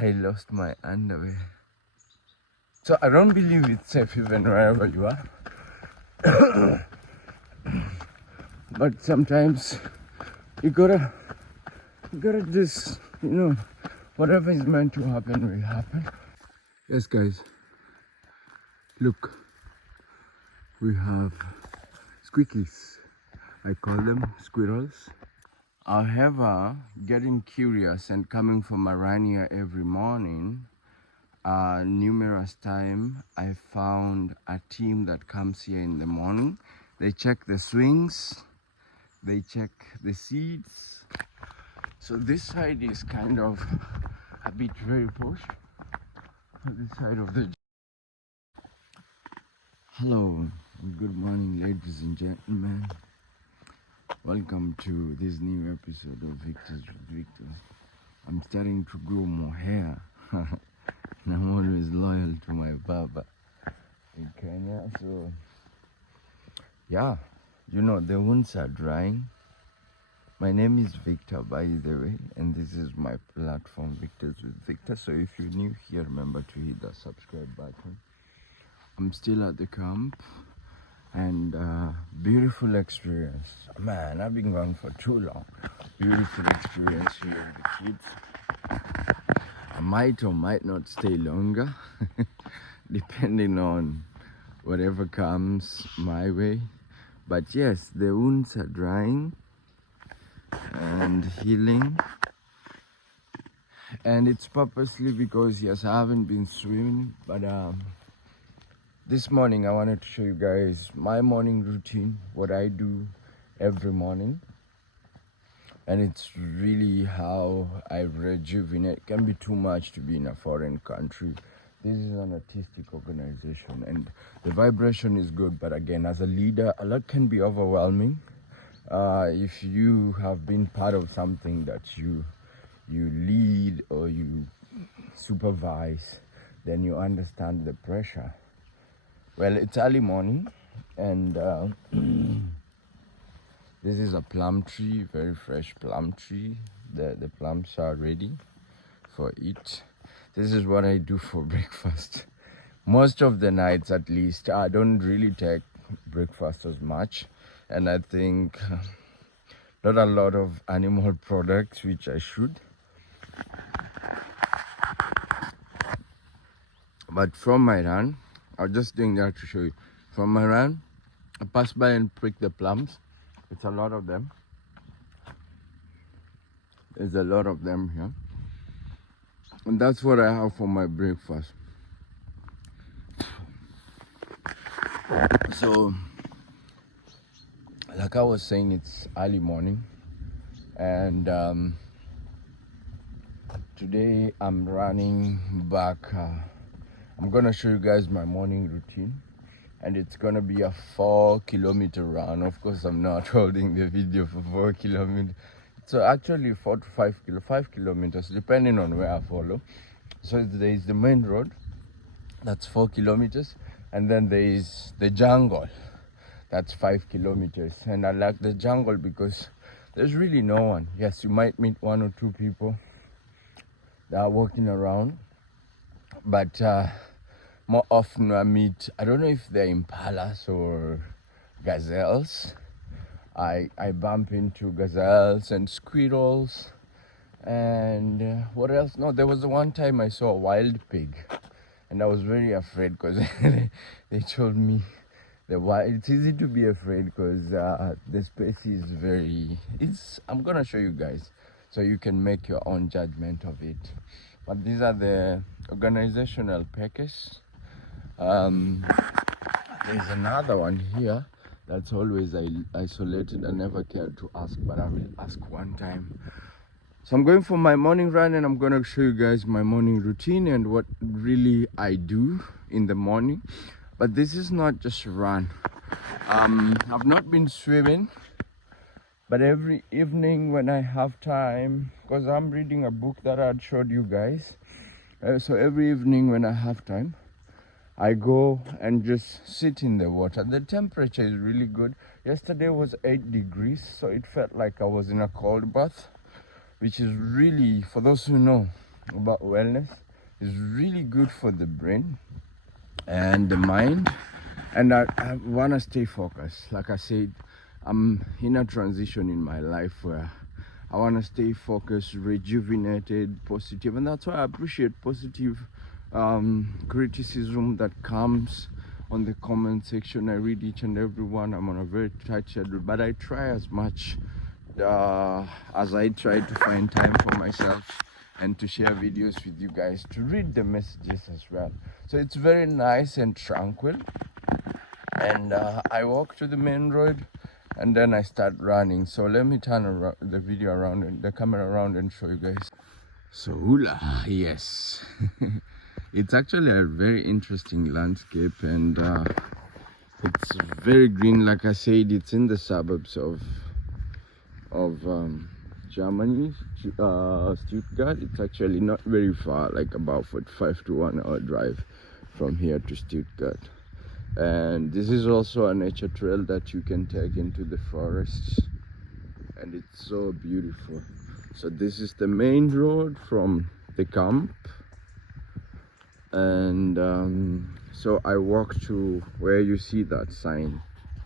I lost my underwear. So I don't believe it's safe even wherever you are. But sometimes you gotta just, whatever is meant to happen will happen. Yes, guys, look, we have squeakies. I call them squirrels. However, getting curious and coming from around here every morning, numerous times I found a team that comes here in the morning. They check the swings, they check the seeds. So this side is kind of a bit very posh. This side of the... Hello, good morning, ladies and gentlemen. Welcome to this new episode of Victor's with Victor. I'm starting to grow more hair. And I'm always loyal to my barber in Kenya. So yeah, the wounds are drying. My name is Victor, by the way, and this is my platform, Victor's with Victor. So if you're new here, remember to hit the subscribe button. I'm still at the camp, and beautiful experience. Man, I've been gone for too long. Beautiful experience here with the kids. I might or might not stay longer, depending on whatever comes my way. But yes, the wounds are drying and healing. And it's purposely because, yes, I haven't been swimming, but this morning I wanted to show you guys my morning routine, what I do every morning. And it's really how I rejuvenate. It can be too much to be in a foreign country. This is an artistic organization and the vibration is good, but again, as a leader, a lot can be overwhelming. If you have been part of something that you lead or you supervise, then you understand the pressure. Well, it's early morning, and this is a plum tree, very fresh plum tree. The plums are ready for it. This is what I do for breakfast. Most of the nights, at least, I don't really take breakfast as much, and I think not a lot of animal products, which I should. But from my run, I was just doing that to show you. From my run, I pass by and pick the plums. It's a lot of them. There's a lot of them here. And that's what I have for my breakfast. So, like I was saying, it's early morning. And today I'm running back. I'm gonna show you guys my morning routine. And it's gonna be a 4-kilometer run. Of course, I'm not holding the video for 4 kilometers. So actually 4 to 5 kilometers, depending on where I follow. So there is the main road, that's 4 kilometers. And then there is the jungle, that's 5 kilometers. And I like the jungle because there's really no one. Yes, you might meet 1 or 2 people that are walking around. But more often I meet, I don't know if they're impalas or gazelles. I bump into gazelles and squirrels and what else? No, there was the one time I saw a wild pig and I was very afraid because they told me it's easy to be afraid because the space is I'm gonna show you guys so you can make your own judgment of it. But these are the organizational packets. There's another one here that's always isolated. I never cared to ask, but I will ask one time. So I'm going for my morning run and I'm going to show you guys my morning routine and what really I do in the morning. But this is not just a run. I've not been swimming, but every evening when I have time, because I'm reading a book that I showed you guys. So every evening when I have time, I go and just sit in the water. The temperature is really good. Yesterday was 8 degrees, so it felt like I was in a cold bath, which is really, for those who know, about wellness. It's really good for the brain and the mind, and I want to stay focused. Like I said, I'm in a transition in my life where I want to stay focused, rejuvenated, positive, and that's why I appreciate positive criticism that comes on the comment section. I read each and every one. I'm on a very tight schedule, but I try as much as I try to find time for myself and to share videos with you guys, to read the messages as well. So it's very nice and tranquil. And I walk to the main road and then I start running. So let me turn around the video around and the camera around and show you guys. So hula, yes. It's actually a very interesting landscape, and it's very green. Like I said, it's in the suburbs of Germany, Stuttgart. It's actually not very far, like about 45 to 1 hour drive from here to Stuttgart. And this is also a nature trail that you can take into the forests, and it's so beautiful. So this is the main road from the camp, and so I walk to where you see that sign,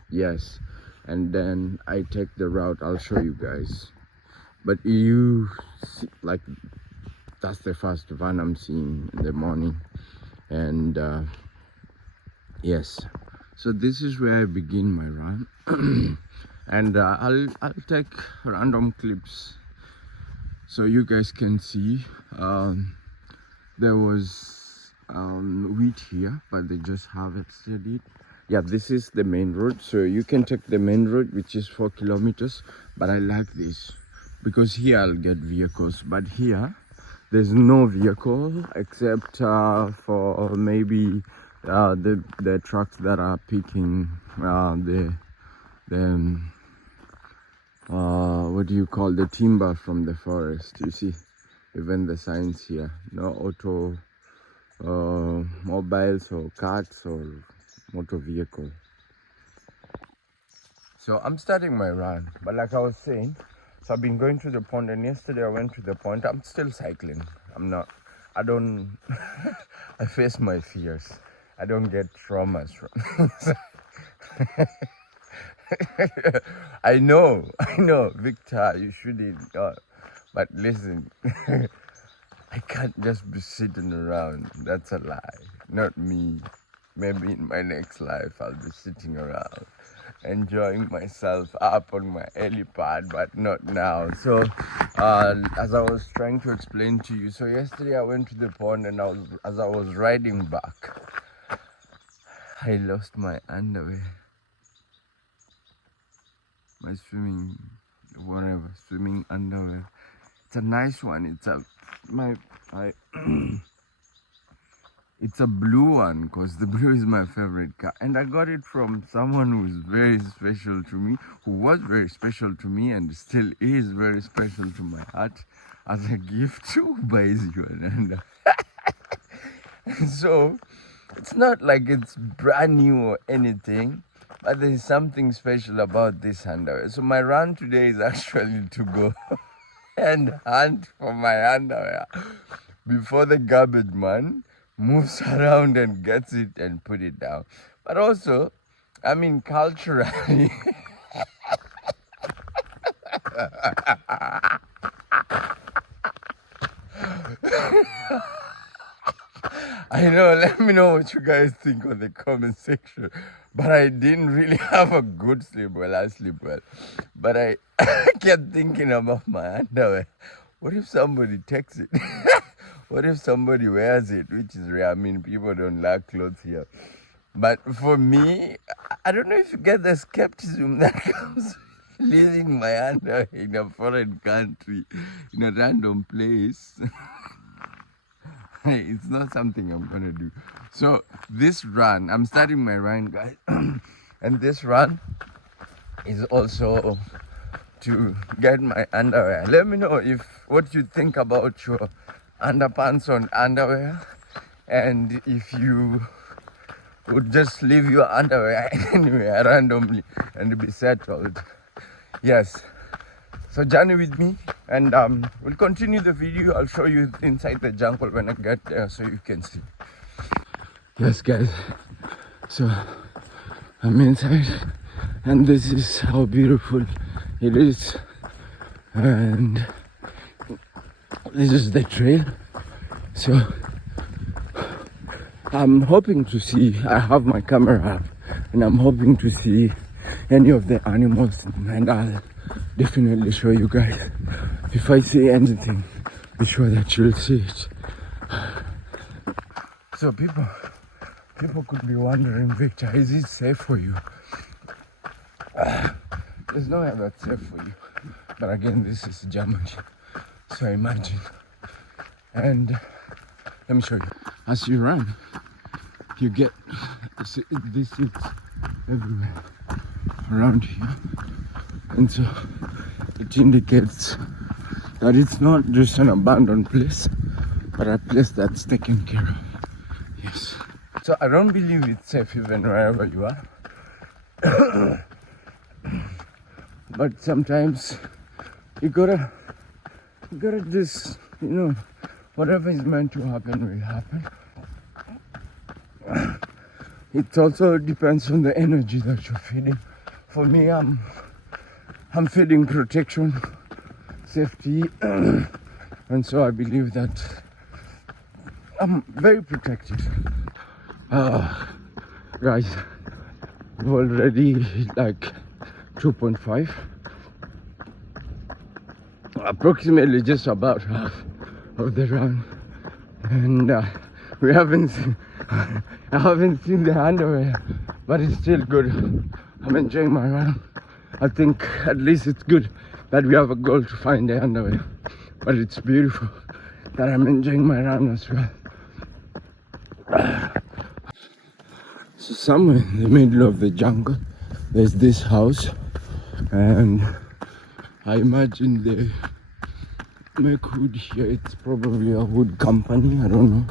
yes, and then I take the route. I'll show you guys, but you see, like, that's the first van I'm seeing in the morning. And yes, so this is where I begin my run. And I'll take random clips so you guys can see. There was wheat here, but they just harvested it. Yeah, this is the main road, so you can take the main road, which is 4 kilometers, but I like this because here I'll get vehicles, but here there's no vehicle except for maybe the trucks that are picking what do you call, the timber from the forest. You see, even the signs here, no auto mobiles or carts or motor vehicle. So I'm starting my run, but like I was saying, so I've been going to the pond, and yesterday I went to the pond. I'm still cycling. I don't I face my fears. I don't get traumas from I know, Victor, you shouldn't, but listen, I can't just be sitting around. That's a lie. Not me. Maybe in my next life I'll be sitting around enjoying myself up on my helipad, but not now. So as I was trying to explain to you, so yesterday I went to the pond, and as I was riding back, I lost my underwear. My swimming underwear. It's a nice one. It's a blue one, because the blue is my favorite color, and I got it from someone who is very special to me, who was very special to me and still is very special to my heart, as a gift. Who buys you an underwear? So it's not like it's brand new or anything, but there's something special about this underwear. So my run today is actually to go and hunt for my underwear before the garbage man moves around and gets it and put it down. But also, I mean, culturally, I know, let me know what you guys think on the comment section. But I didn't really have a good sleep. Well, I sleep well, but I kept thinking about my underwear. What if somebody takes it? What if somebody wears it? Which is rare. I mean, people don't like clothes here. But for me, I don't know if you get the skepticism that comes with leaving my underwear in a foreign country, in a random place. It's not something I'm gonna do. So this run, I'm starting my run, guys. And this run is also to get my underwear. Let me know what you think about your underpants on underwear, and if you would just leave your underwear anywhere randomly and be settled. Yes. So journey with me, and we'll continue the video. I'll show you inside the jungle when I get there so you can see. Yes guys, so I'm inside and this is how beautiful it is, and this is the trail. So I'm hoping to see, I have my camera up and I'm hoping to see any of the animals, and I'll definitely show you guys. If I see anything, be sure that you'll see it. So people could be wondering, Victor, is it safe for you? There's no way that's safe for you. But again, this is Germany, so imagine. And let me show you. As you run, you get this is everywhere around here, and so it indicates that it's not just an abandoned place, but a place that's taken care of. Yes. So I don't believe it's safe even wherever you are. But sometimes you gotta just, whatever is meant to happen will happen. It also depends on the energy that you're feeding. For me, I'm feeding protection, safety, and so I believe that I'm very protected. Guys, we've already like 2.5, approximately just about half of the run, and we haven't seen, I haven't seen the underwear, but it's still good. I'm enjoying my run. I think at least it's good that we have a goal to find the underwear, but it's beautiful that I'm enjoying my run as well. So somewhere in the middle of the jungle, there's this house, and I imagine they make wood here. It's probably a wood company, I don't know.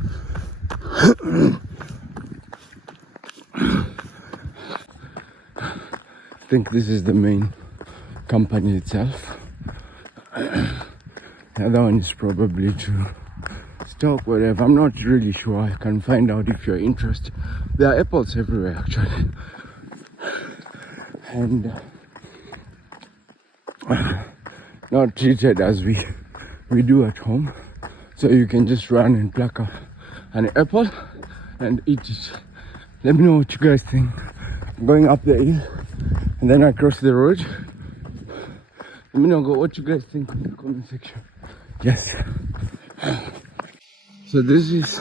I think this is the main company itself. The other one is probably to stock whatever. I'm not really sure. I can find out if you're interested. There are apples everywhere actually, and not treated as we do at home. So you can just run and pluck an apple and eat it. Let me know what you guys think. I'm going up the hill and then I cross the road. Let me know what you guys think in the comment section. Yes. So this is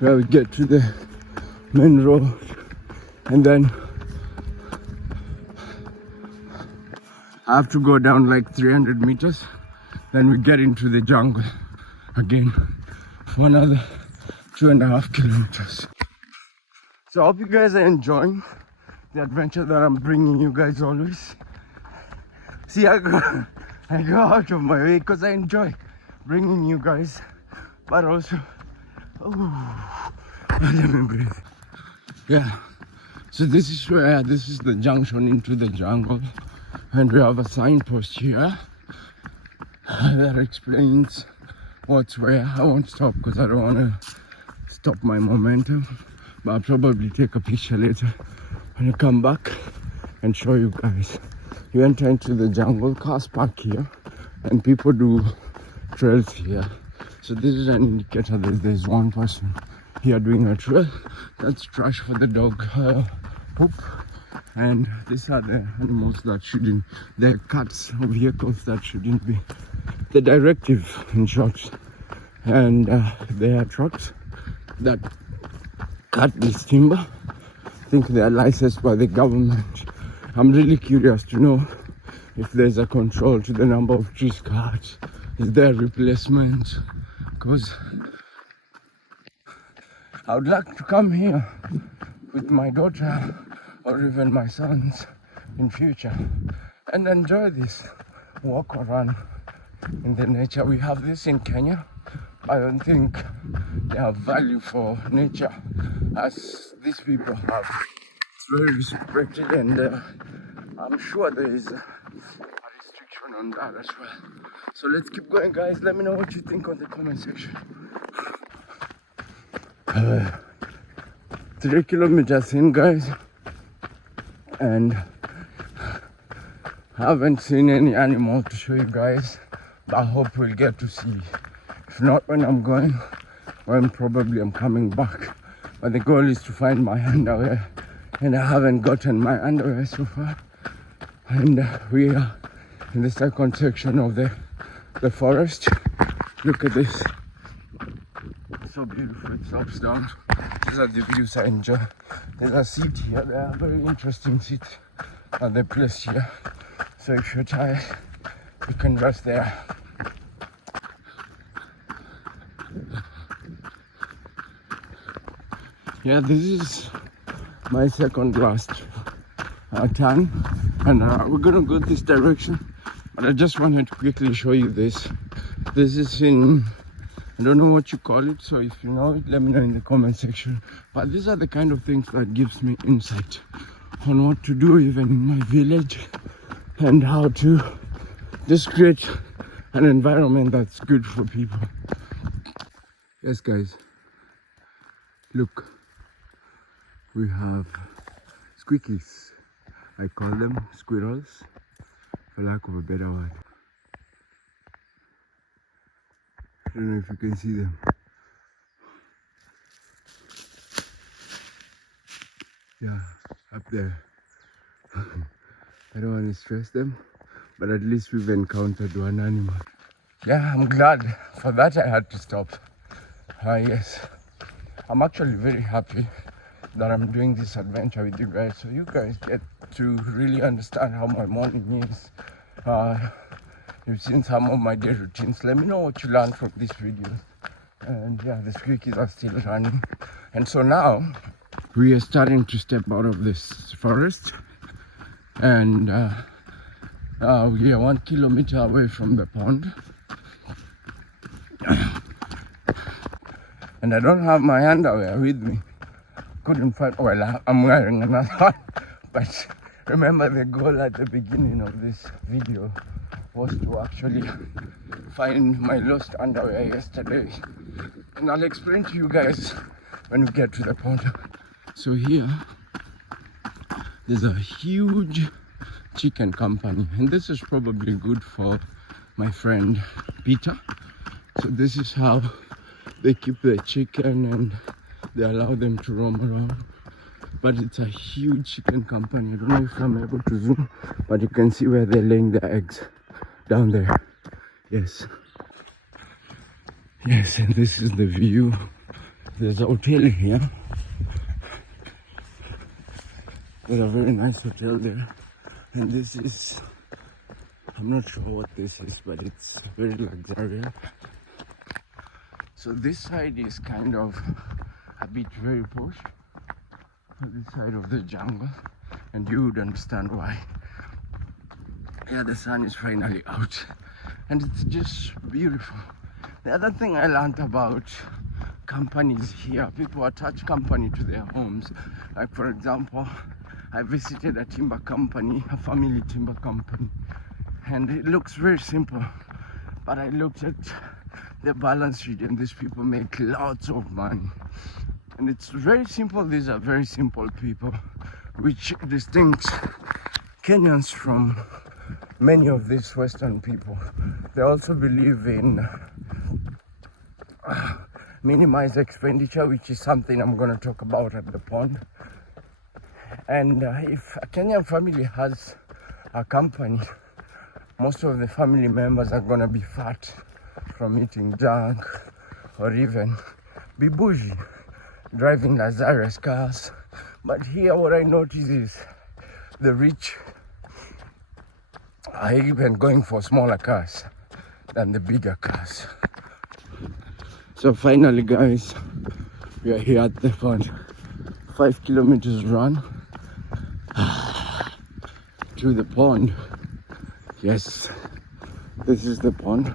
where we get to the main road, and then I have to go down like 300 meters. Then we get into the jungle again for another 2.5 kilometers. So I hope you guys are enjoying the adventure that I'm bringing you guys always. See, I go out of my way because I enjoy bringing you guys, but also, let me breathe. Yeah, so this is the junction into the jungle, and we have a signpost here that explains what's where. I won't stop because I don't want to stop my momentum, but I'll probably take a picture later when I come back and show you guys. You enter into the jungle, cars park here, and people do trails here. So this is an indicator that there's one person here doing a trail. That's trash for the dog poop, and these are the animals that shouldn't, the cats or vehicles that shouldn't be. The directive in short, and there are trucks that cut this timber. I think they are licensed by the government. I'm really curious to know if there's a control to the number of trees cut. Is there a replacement? Because I would like to come here with my daughter or even my sons in future and enjoy this walk or run in the nature. We have this in Kenya. I don't think they have value for nature as these people have. It's very respected, and I'm sure there is a restriction on that as well. So let's keep going, guys. Let me know what you think on the comment section. 3 kilometers in, guys, and I haven't seen any animal to show you guys, but I hope we'll get to see. If not when I'm going, when probably I'm coming back. But the goal is to find my underwear, and I haven't gotten my underwear so far. And we are in the second section of the forest. Look at this. It's so beautiful. It slopes down. These are the views I enjoy. There's a seat here. There are very interesting seats at the place here. So if you're tired, you can rest there. Yeah, this is my second last turn, and we're gonna go this direction. But I just wanted to quickly show you this. This is in, I don't know what you call it, so if you know it, let me know in the comment section. But these are the kind of things that gives me insight on what to do even in my village, and how to just create an environment that's good for people. Yes, guys, look, we have squeakies. I call them squirrels, for lack of a better word. I don't know if you can see them. Yeah, up there. I don't want to stress them, but at least we've encountered one animal. Yeah, I'm glad. For that I had to stop. Yes, I'm actually very happy that I'm doing this adventure with you guys, so you guys get to really understand how my morning is. You've seen some of my day routines. Let me know what you learned from this video. And yeah, the squeakies are still running. And so now we are starting to step out of this forest, and we are 1 kilometer away from the pond. And I don't have my underwear with me. Couldn't find, well, I'm wearing another one. But remember, the goal at the beginning of this video was to actually find my lost underwear yesterday. And I'll explain to you guys when we get to the pond. So here, there's a huge chicken company. And this is probably good for my friend Peter. So this is how they keep the chicken, and they allow them to roam around. But it's a huge chicken company. I don't know if I'm able to zoom, but you can see where they're laying their eggs down there. Yes. Yes, and this is the view. There's a hotel here. There's a very nice hotel there. And this is, I'm not sure what this is, but it's very luxurious. So this side is kind of a bit very posh, this side of the jungle, and you would understand why. Yeah, the sun is finally out, and it's just beautiful. The other thing I learned about companies here, people attach company to their homes. Like, for example, I visited a timber company, a family timber company, and it looks very simple, but I looked at the balance sheet, and these people make lots of money. And it's very simple. These are very simple people, which distinguish Kenyans from many of these Western people. They also believe in minimize expenditure, which is something I'm going to talk about at the pond. And if a Kenyan family has a company, most of the family members are going to be fat from eating junk, or even be bougie, driving luxurious cars. But here what I notice is the rich are even going for smaller cars than the bigger cars. So finally, guys, we are here at the pond. 5 kilometers run to the pond. Yes, this is the pond.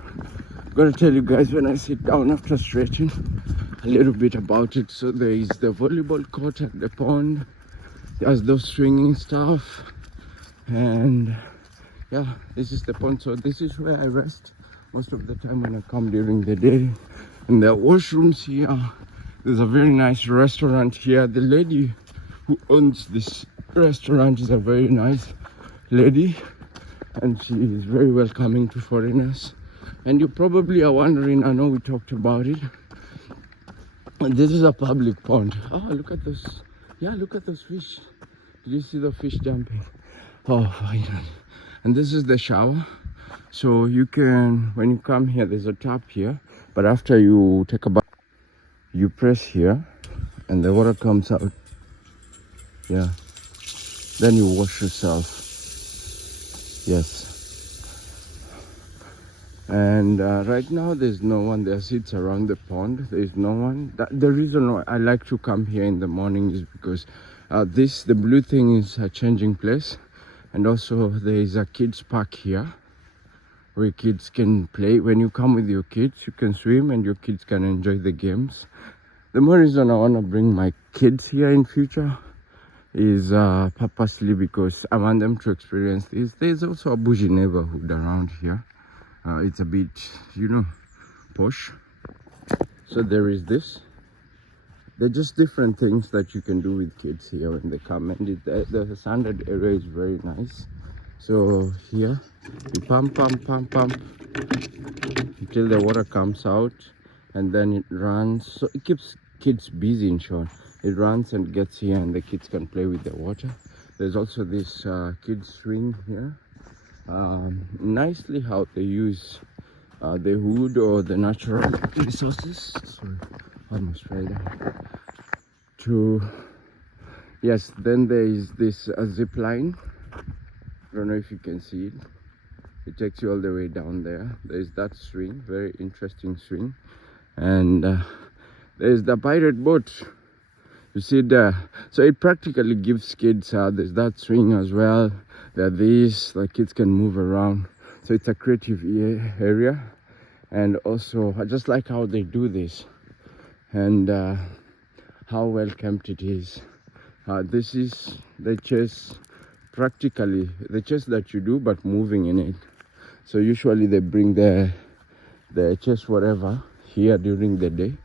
I'm gonna tell you guys, when I sit down after stretching, a little bit about it. So there is the volleyball court at the pond. There's those swinging stuff, and yeah, this is the pond. So this is where I rest most of the time when I come during the day. And there are washrooms here. There's a very nice restaurant here. The lady who owns this restaurant is a very nice lady, and she is very welcoming to foreigners. And you probably are wondering, I know we talked about it, this is a public pond. Oh, look at those. Yeah, look at those fish. Did you see the fish jumping? Oh, finally. And this is the shower. So you can, when you come here, there's a tap here, but after you take a bath, you press here and the water comes out. Yeah, then you wash yourself. Yes. And right now there's no one. There are seats around the pond. There's no one. The reason why I like to come here in the morning is because the blue thing is a changing place, and also there is a kids park here where kids can play. When you come with your kids, you can swim and your kids can enjoy the games. The more reason I want to bring my kids here in future is purposely because I want them to experience this. There's also a bougie neighborhood around here. It's a bit, posh. So there is this. They're just different things that you can do with kids here when they come. And the standard area is very nice. So here, you pump until the water comes out, and then it runs. So it keeps kids busy, in short. It runs and gets here, and the kids can play with the water. There's also this kids swing here. Nicely how they use the wood or the natural resources. Sorry, almost fell down. Yes, then there is this zip line. I don't know if you can see it. It takes you all the way down there. There's that swing, very interesting swing. And there's the pirate boat. You see there. So it practically gives kids, there's that swing as well. The kids can move around. So it's a creative area. And also, I just like how they do this. And how well kept it is. This is the chess, practically the chess that you do, but moving in it. So usually they bring the chess whatever here during the day.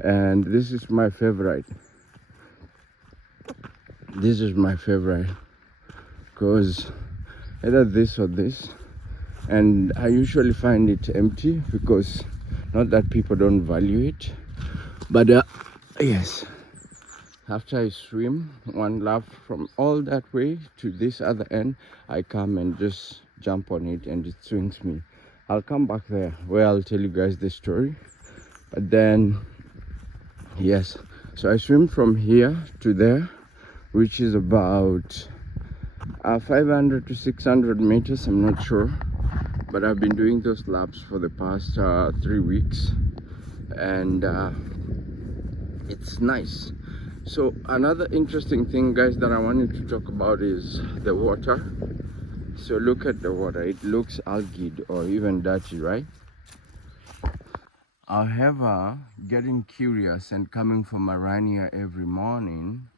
And this is my favorite. This is my favorite because either this or this, and I usually find it empty because not that people don't value it, but yes, after I swim one lap from all that way to this other end, I come and just jump on it and it swings me. I'll come back there where I'll tell you guys the story, but then yes, so I swim from here to there, which is about 500 to 600 meters, I'm not sure, but I've been doing those laps for the past 3 weeks, and it's nice. So another interesting thing, guys, that I wanted to talk about is the water. So look at the water. It looks algaed or even dirty, right? However, getting curious and coming from around here every morning,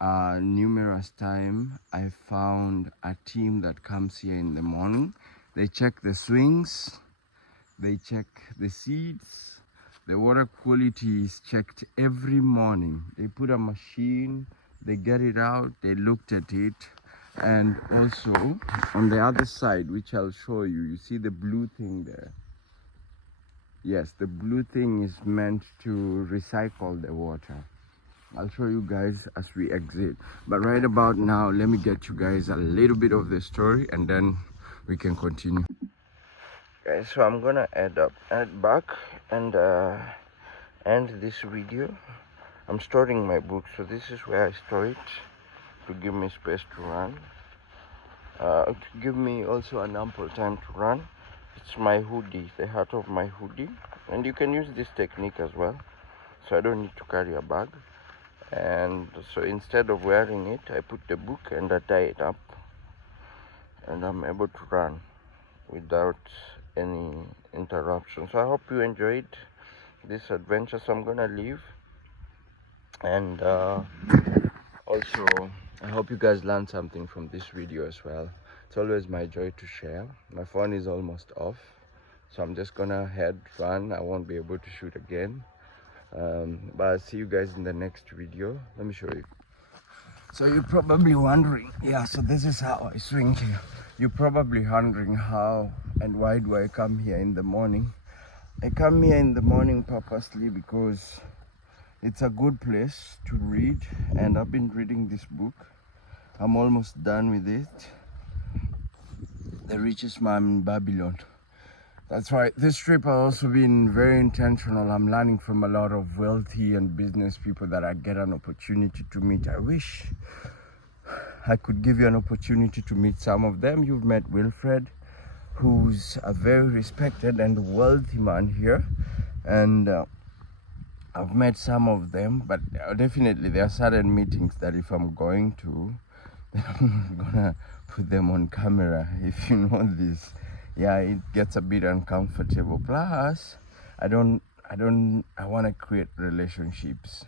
numerous times I found a team that comes here in the morning. They check the swings, they check the seeds, the water quality is checked every morning. They put a machine, they get it out, they looked at it. And also on the other side, which I'll show you, you see the blue thing there. Yes, the blue thing is meant to recycle the water. I'll show you guys as we exit, but right about now let me get you guys a little bit of the story and then we can continue. Guys, so I'm gonna add back and end this video. I'm storing my book, so this is where I store it to give me space to run, to give me also an ample time to run. It's my hoodie, the heart of my hoodie, and you can use this technique as well, so I don't need to carry a bag. And so instead of wearing it, I put the book and I tie it up, and I'm able to run without any interruption. So I hope you enjoyed this adventure. So I'm gonna leave, and also I hope you guys learned something from this video as well. It's always my joy to share. My phone is almost off, so I'm just gonna run. I won't be able to shoot again, but I'll see you guys in the next video. Let me show you. So you're probably wondering, yeah, so this is how I swing here. You're probably wondering how and why do I come here in the morning. I come here in the morning purposely because it's a good place to read, and I've been reading this book. I'm almost done with it. The Richest Man in Babylon. That's right. This trip has also been very intentional. I'm learning from a lot of wealthy and business people that I get an opportunity to meet. I wish I could give you an opportunity to meet some of them. You've met Wilfred, who's a very respected and wealthy man here, and I've met some of them, but definitely there are certain meetings that if I'm going to, then I'm not gonna put them on camera, if you know this. Yeah, it gets a bit uncomfortable. Plus, I want to create relationships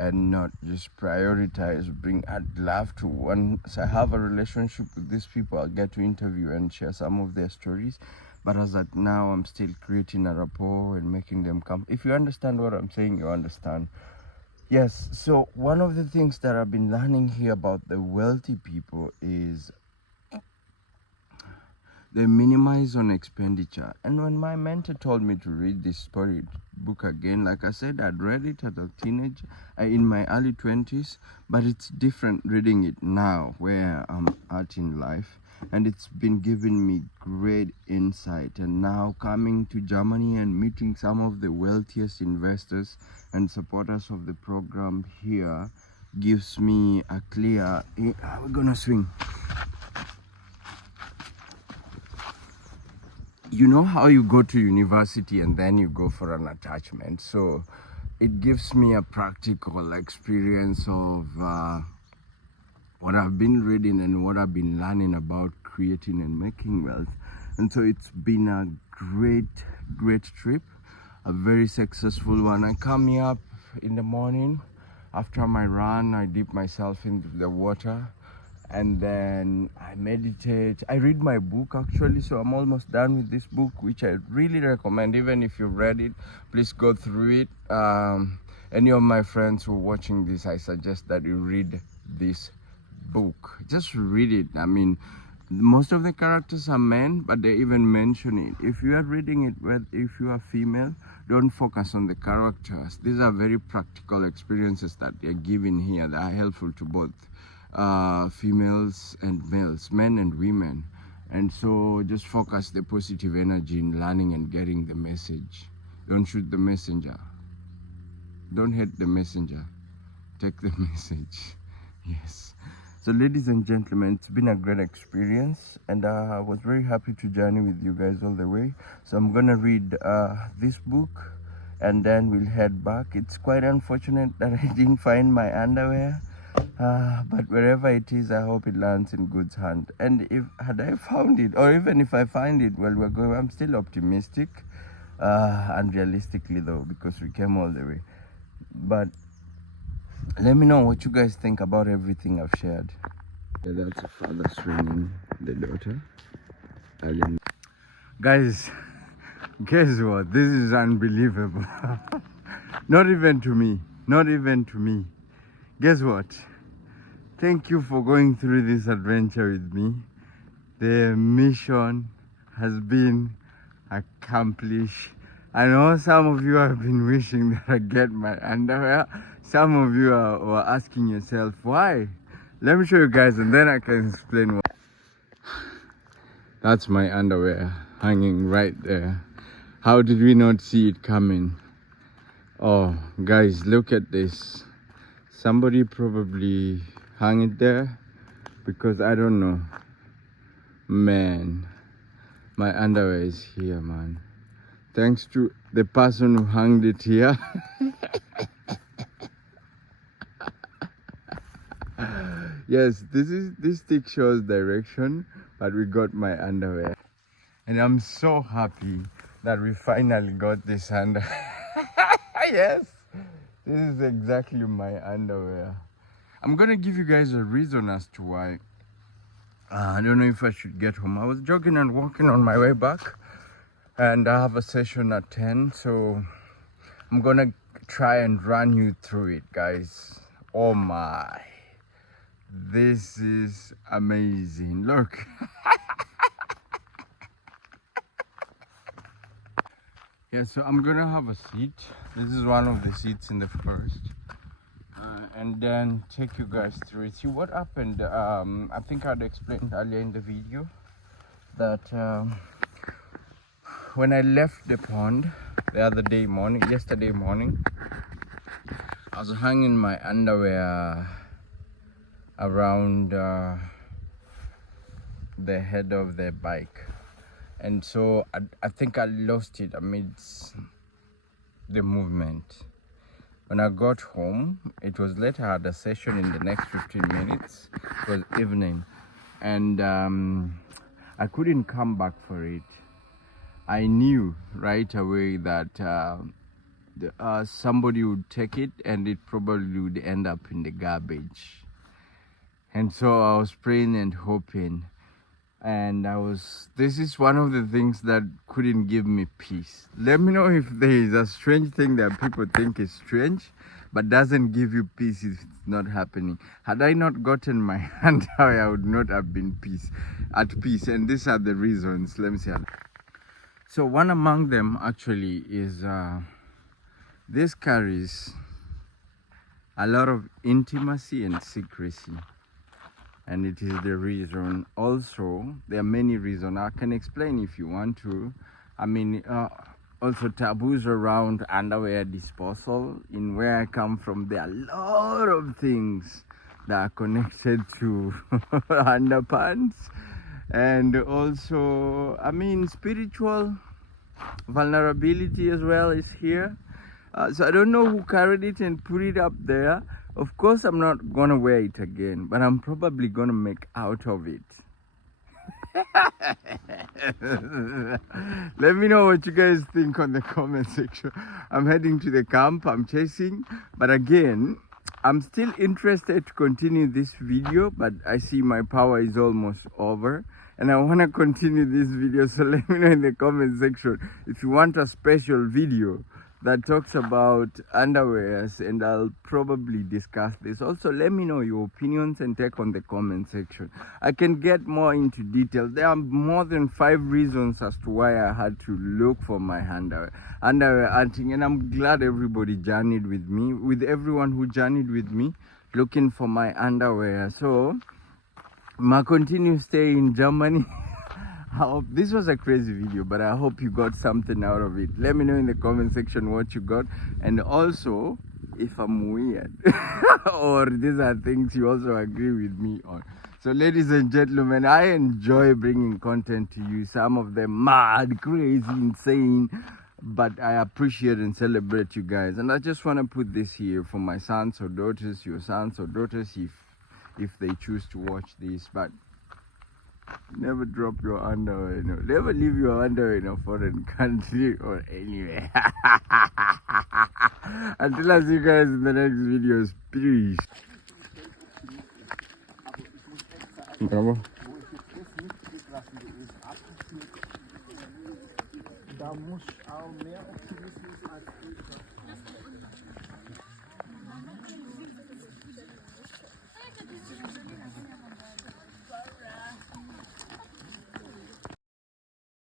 and not just prioritize I'd love to, once I have a relationship with these people, I'll get to interview and share some of their stories. But as at now, I'm still creating a rapport and making them come. If you understand what I'm saying, you understand. Yes, so one of the things that I've been learning here about the wealthy people is they minimize on expenditure. And when my mentor told me to read this story book again, like I said, I'd read it as a teenager, in my early 20s, but it's different reading it now where I'm at in life. And it's been giving me great insight. And now coming to Germany and meeting some of the wealthiest investors and supporters of the program here gives me a clear, we're gonna swing. You know how you go to university and then you go for an attachment, so it gives me a practical experience of what I've been reading and what I've been learning about creating and making wealth. And so it's been a great trip, a very successful one. I come here up in the morning after my run, I dip myself into the water, and then I meditate. I read my book actually, so I'm almost done with this book, which I really recommend. Even if you've read it, please go through it. Any of my friends who are watching this, I suggest that you read this book. Just read it. I mean, most of the characters are men, but they even mention it. If you are reading it, if you are female, don't focus on the characters. These are very practical experiences that they're giving here that are helpful to both females and males, men and women. And so just focus the positive energy in learning and getting the message. Don't shoot the messenger. Don't hate the messenger. Take the message. Yes. So ladies and gentlemen, it's been a great experience, and I was very happy to journey with you guys all the way. So I'm gonna read this book and then we'll head back. It's quite unfortunate that I didn't find my underwear, but wherever it is, I hope it lands in good hands. And if I found it, or even if I find it, well, I'm still optimistic, and realistically though, because we came all the way. But let me know what you guys think about everything I've shared. Yeah, that's a father swinging the daughter. Guys, guess what? This is unbelievable. Not even to me. Not even to me. Guess what? Thank you for going through this adventure with me. The mission has been accomplished. I know some of you have been wishing that I get my underwear. Some of you are asking yourself, why? Let me show you guys and then I can explain why. That's my underwear hanging right there. How did we not see it coming? Oh, guys, look at this. Somebody probably hung it there because I don't know. Man, my underwear is here, man. Thanks to the person who hung it here. Yes, this stick shows direction, but we got my underwear. And I'm so happy that we finally got this underwear. Yes, this is exactly my underwear. I'm gonna give you guys a reason as to why I don't know if I should get home. I was jogging and walking on my way back, and I have a session at 10, so I'm gonna try and run you through it, guys. Oh my, this is amazing. Look. Yeah, so I'm gonna have a seat. This is one of the seats in the first. And then take you guys through it. See what happened. I think I'd explained earlier in the video that when I left the pond yesterday morning, I was hanging my underwear around the head of the bike, and so I think I lost it amidst the movement. When I got home, it was late. I had a session in the next 15 minutes. It was evening, and I couldn't come back for it. I knew right away that somebody would take it and it probably would end up in the garbage. And so I was praying and hoping. And this is one of the things that couldn't give me peace. Let me know if there is a strange thing that people think is strange, but doesn't give you peace if it's not happening. Had I not gotten my hand out, I would not have been at peace. And these are the reasons. Let me see. So one among them actually is this carries a lot of intimacy and secrecy. And it is the reason. Also, there are many reasons. I can explain if you want to. I mean, also taboos around underwear disposal. In where I come from, there are a lot of things that are connected to underpants. And also, I mean, spiritual vulnerability as well is here. So I don't know who carried it and put it up there. Of course, I'm not gonna wear it again, but I'm probably gonna make out of it. Let me know what you guys think on the comment section. I'm heading to the camp, I'm chasing, but again, I'm still interested to continue this video, but I see my power is almost over. And I want to continue this video, so let me know in the comment section if you want a special video that talks about underwears, and I'll probably discuss this. Also, let me know your opinions and take on the comment section. I can get more into detail. There are more than 5 reasons as to why I had to look for my underwear hunting, and I'm glad everybody journeyed with me, with everyone who journeyed with me looking for my underwear. So I continue stay in Germany. This was a crazy video, but I hope you got something out of it. Let me know in the comment section what you got, and also if I'm weird or these are things you also agree with me on. So ladies and gentlemen, I enjoy bringing content to you, some of them mad, crazy, insane, but I appreciate and celebrate you guys. And I just want to put this here for my sons or daughters, your sons or daughters, if they choose to watch this. But never drop your underwear, no. Never leave your underwear in a foreign country or anywhere. Until I see you guys in the next videos, peace. Bravo. Da muss auch mehr Optimismus als